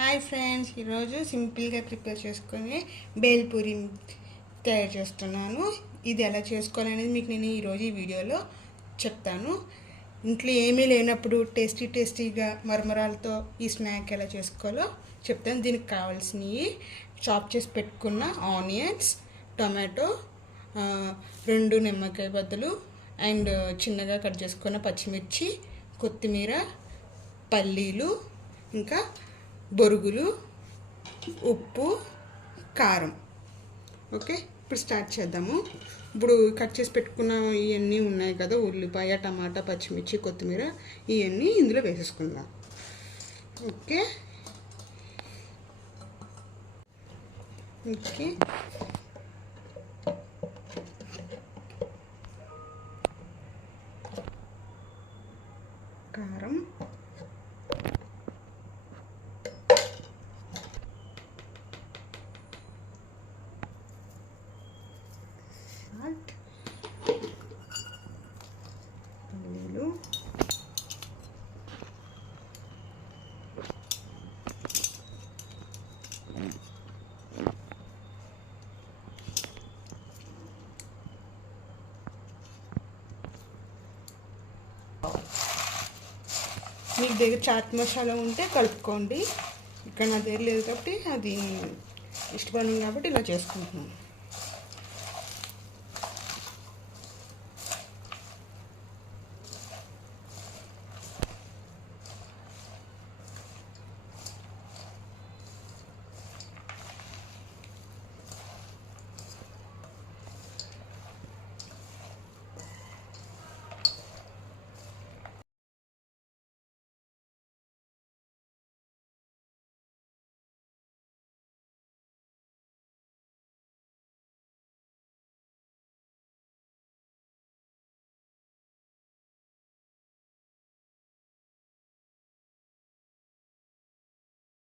Hi friends, ఈరోజు సింపుల్గా prepare చేసుకునే బేల్పూరి తయారు చేస్తున్నాను. ఇది ఎలా చేసుకోవాలనేది మీకు నేను ఈరోజు ఈ వీడియోలో చెప్తాను. ఇంట్లో ఏమీ లేనప్పుడు టేస్టీగా మరమరాలతో ఈ స్నాక్ ఎలా చేసుకోవాలో చెప్తాను. దీనికి కావాల్సినవి చాప్ చేసి పెట్టుకున్న ఆనియన్స్, టొమాటో, 2 నిమ్మకాయ బద్దలు అండ్ చిన్నగా కట్ చేసుకున్న పచ్చిమిర్చి, కొత్తిమీర, పల్లీలు, ఇంకా బొరుగులు, ఉప్పు, కారం. ఓకే, ఇప్పుడు స్టార్ట్ చేద్దాము. ఇప్పుడు కట్ చేసి పెట్టుకున్న ఇవన్నీ ఉన్నాయి కదా, ఉల్లిపాయ, టమాటా, పచ్చిమిర్చి, కొత్తిమీర, ఇవన్నీ ఇందులో వేసేసుకుందాం. ఓకే ఓకే కారం, సాల్ట్, పల్లీలు, మీకు దగ్గర చాట్ మసాలా ఉంటే కలుపుకోండి. ఇక్కడ నా దగ్గర లేదు కాబట్టి అది ఇష్టపడినాం కాబట్టి ఇలా చేసుకుంటున్నాను.